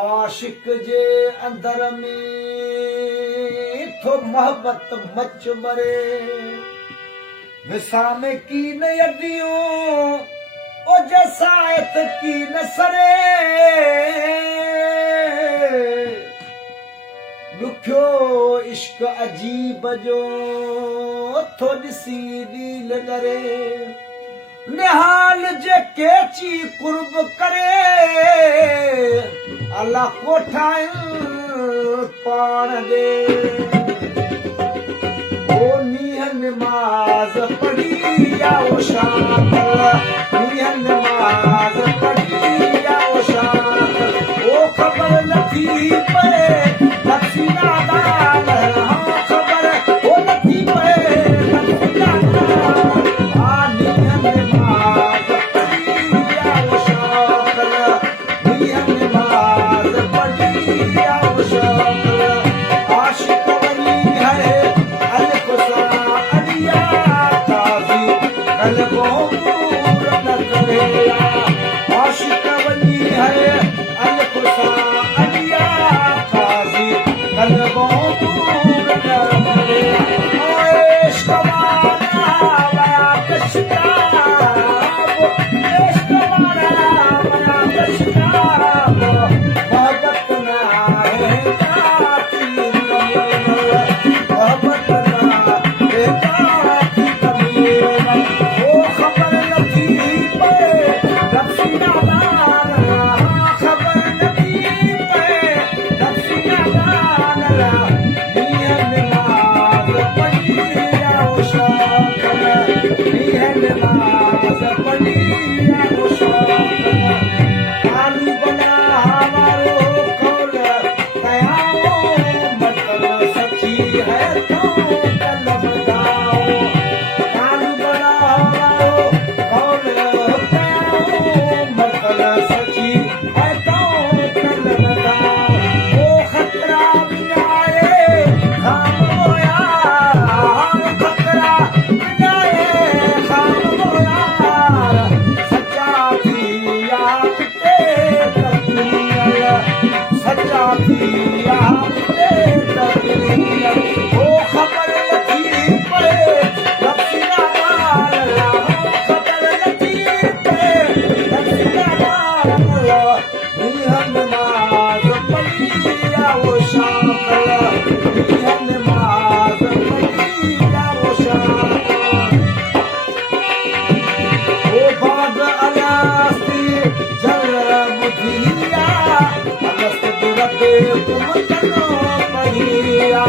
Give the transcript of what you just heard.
आशिक जे अंदर में थो मोहब्बत मच मरे विसामे की न यदियों ओ जसायत की न सरे दुख्यो इश्क अजीब जो थो ॾिसी दिल डरे निहाल जे केची कुर्ब करे अल्लाह कोठाइन पाण दे ओ नीह नमाज पढ़ी आओ शाम नीह नमाज पढ़ी आओ शाम ओ खबर नथी पए नथी नादान हाँ खबर ओ नथी पए नथी नादान आ नीह नमाज पढ़ी आओ शाम नीह नमाज पढ़ी आओ शाम आशिक वली है अलकुसा अलिया काजी कलबो दूर न करे आशिक वली है अलकुसा अलिया काजी कलबो दूर न करे इश्क वाला बया कश्ताब इश्क वाला बया कश्ताब मोहब्बत ना है काती मोहब्बत ना है काती कमीना ओ खबर नथी पए नफसी नादान खबर नथी पए नफसी नादान नीह नमाज पढ़ी आओ शाम नीह नमाज पढ़ी आओ शाम आलू बना हमारो कौल कयाओ मतलब सच्ची है तो कलम गाओ आलू बना हमारो कौल कयाओ मतलब सच्ची है तो कलम गाओ ओ खतरा बिनाए खामो यार खतरा बिनाए खामो यार सच्चा थी आपके तकदीर सच्चा थी आपके तकदीर ओ खबर नथी पए नफसी नादान खबर नथी पए नफसी नादान नीह नमाज पढ़ी आओ शाम नीह नमाज पढ़ी आओ शाम ओ बाग अलास्ती जल मुधिया अलस्त दुरते तुम कनो पहिया